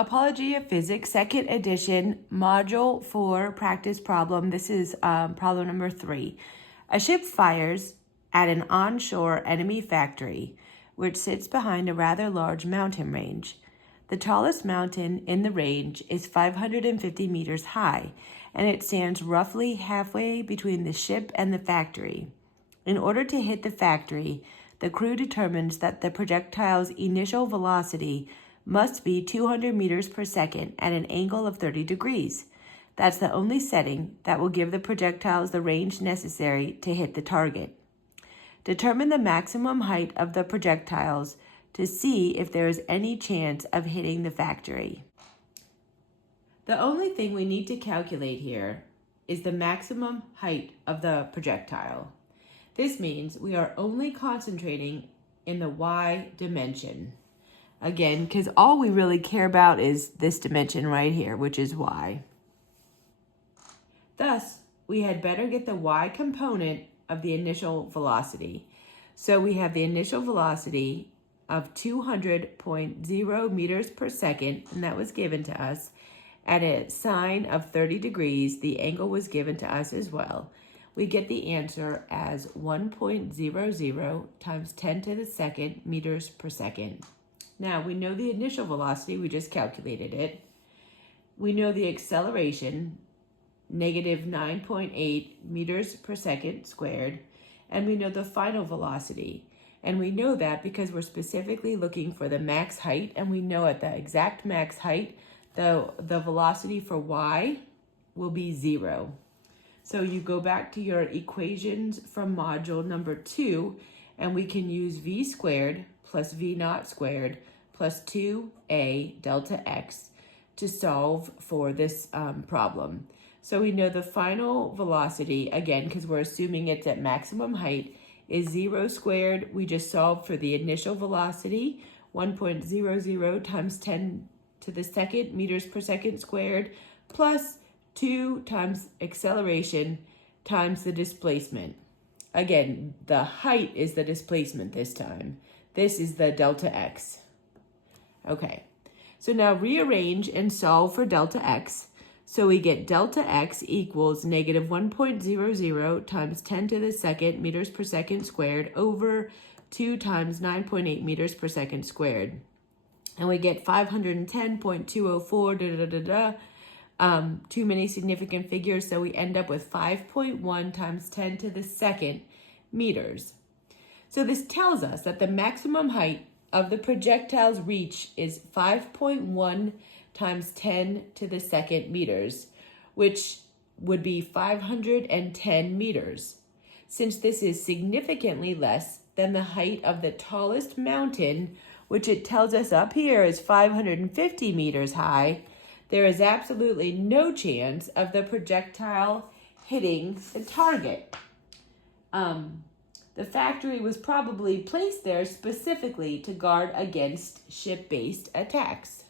Apologia Physics, 2nd edition, Module 4, practice problem. This is problem number 3. A ship fires at an onshore enemy factory, which sits behind a rather large mountain range. The tallest mountain in the range is 550 meters high, and it stands roughly halfway between the ship and the factory. In order to hit the factory, the crew determines that the projectile's initial velocity must be 200 meters per second at an angle of 30 degrees. That's the only setting that will give the projectiles the range necessary to hit the target. Determine the maximum height of the projectiles to see if there is any chance of hitting the factory. The only thing we need to calculate here is the maximum height of the projectile. This means we are only concentrating in the y dimension. Again, because all we really care about is this dimension right here, which is y. Thus, we had better get the y component of the initial velocity. So we have the initial velocity of 200.0 meters per second, and that was given to us. At a sine of 30 degrees, the angle was given to us as well. We get the answer as 1.00 times 10 to the second meters per second. Now, we know the initial velocity, we just calculated it. We know the acceleration, negative 9.8 meters per second squared, and we know the final velocity. And we know that because we're specifically looking for the max height, and we know at the exact max height, the velocity for y will be 0. So you go back to your equations from module number 2, and we can use v squared plus v naught squared plus 2a delta x to solve for this problem. So we know the final velocity, again, because we're assuming it's at maximum height, is 0 squared. We just solved for the initial velocity, 1.00 times 10 to the second meters per second squared, plus 2 times acceleration times the displacement. Again, the height is the displacement this time. This is the delta x. Okay, so now rearrange and solve for delta x. So we get delta x equals negative 1.00 times 10 to the second meters per second squared over 2 times 9.8 meters per second squared. And we get 510.204, too many significant figures, so we end up with 5.1 times 10 to the second meters. So this tells us that the maximum height of the projectile's reach is 5.1 times 10 to the second meters, which would be 510 meters. Since this is significantly less than the height of the tallest mountain, which it tells us up here is 550 meters high, there is absolutely no chance of the projectile hitting the target. The factory was probably placed there specifically to guard against ship-based attacks.